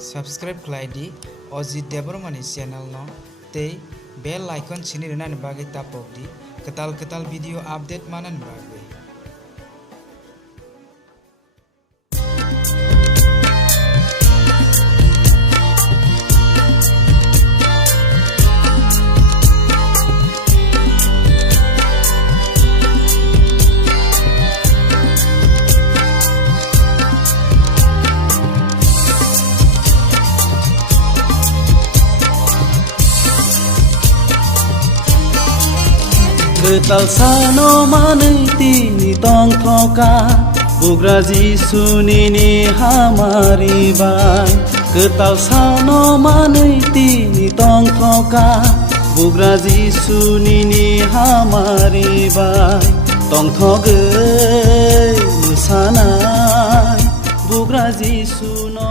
subscribe khlaidi Ojit Debormani channel no tei bell icon chini rana bagi tapok di ketal video update manan bagi. Ketal sano manai tini tong thoka bugra Jisu nini hamari bai. Ketal sano manai tini tong thoka bugra Jisu nini hamari bai. Tong thoge musanai bugra Jisu no